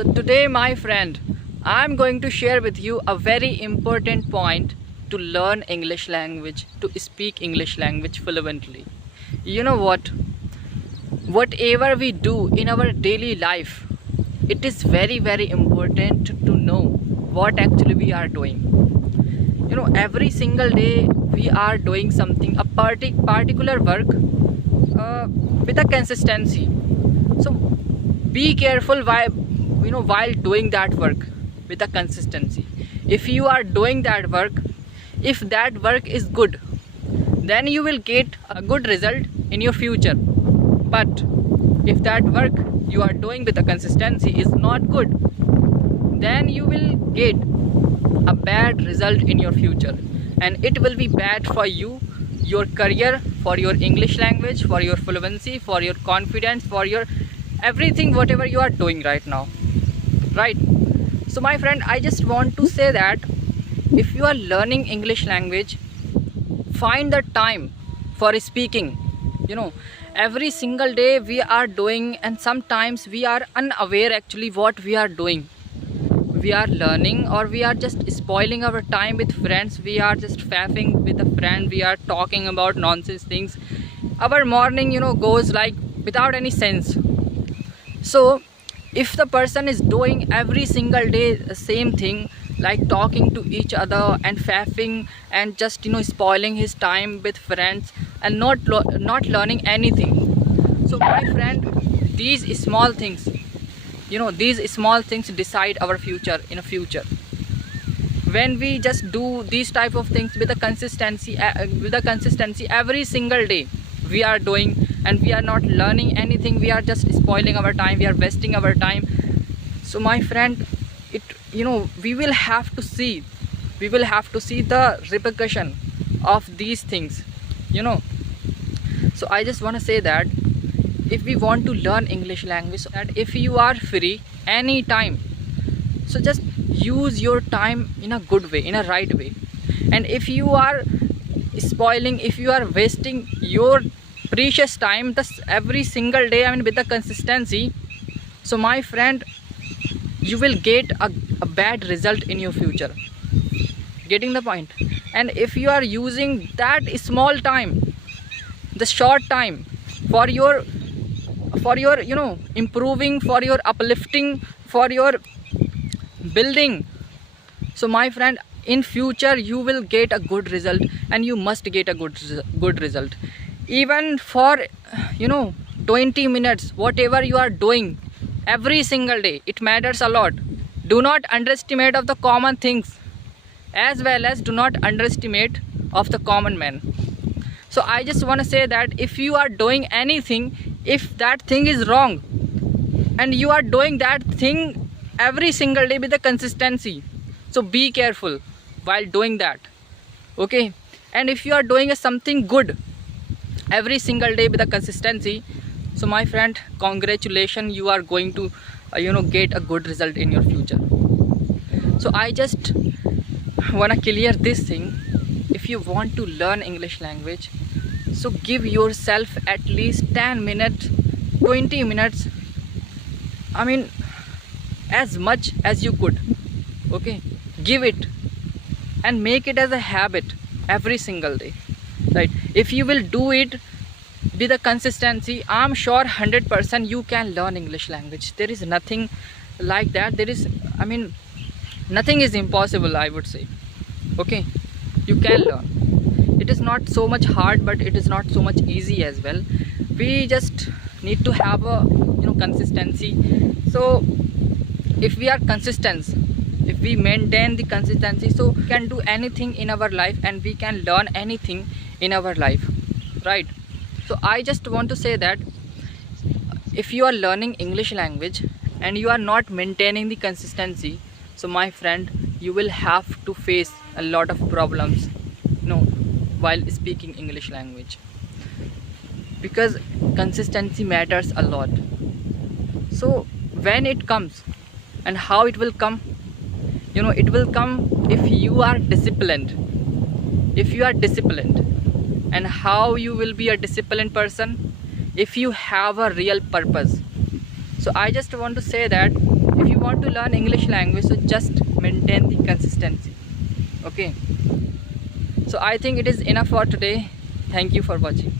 So today, my friend, I'm going to share with you a very important point to learn English language, to speak English language fluently. You know what? Whatever we do in our daily life, it is very important to know what actually we are doing. Every single day we are doing something, a particular work with a consistency. So be careful while doing that work with a consistency. If you are doing that work, if that work is good, then you will get a good result in your future. But if that work you are doing with a consistency is not good, then you will get a bad result in your future, and it will be bad for you, your career, for your English language, for your fluency, for your confidence, for your everything, whatever you are doing right now, right? So my friend, I just want to say that if you are learning English language, find the time for speaking. Every single day we are doing, and sometimes we are unaware actually what we are doing. We are learning, or we are just spoiling our time with friends. We are just faffing with a friend. We are talking about nonsense things. Our morning goes like without any sense. So if the person is doing every single day the same thing, like talking to each other and faffing and just spoiling his time with friends and not learning anything, so my friend, these small things decide our future in a future. When we just do these type of things with a consistency every single day we are doing, and we are not learning anything, we are just spoiling our time, we are wasting our time. So my friend, we will have to see the repercussion of these things. So I just want to say that if we want to learn English language, that if you are free any time, so just use your time in a good way, in a right way. And if you are wasting your precious time every single day, with the consistency, so my friend, you will get a bad result in your future. Getting the point? And if you are using that small time, the short time, for your improving, for your uplifting, for your building, so my friend, in future you will get a good result, and you must get a good result. Even for 20 minutes, whatever you are doing every single day, it matters a lot. Do not underestimate of the common things, as well as do not underestimate of the common man. So I just want to say that if you are doing anything, if that thing is wrong, and you are doing that thing every single day with the consistency, so be careful while doing that, okay? And if you are doing something good every single day with a consistency, so my friend, congratulations, you are going to get a good result in your future. So I just want to clear this thing. If you want to learn English language, so give yourself at least 10 minutes, 20 minutes, as much as you could, okay? Give it and make it as a habit every single day, right? If you will do it with a consistency, I'm sure 100% you can learn English language. There is nothing like that. Nothing is impossible, I would say, okay? You can learn. It is not so much hard, but it is not so much easy as well. We just need to have a consistency. So if we are consistent, if we maintain the consistency, so we can do anything in our life, and we can learn anything in our life, right? So I just want to say that if you are learning English language and you are not maintaining the consistency, so my friend, you will have to face a lot of problems while speaking English language, because consistency matters a lot. So when it comes, and how it will come, it will come if you are disciplined. And how you will be a disciplined person? If you have a real purpose. So I just want to say that If you want to learn English language, so just maintain the consistency. Okay, so I think it is enough for today. Thank you for watching.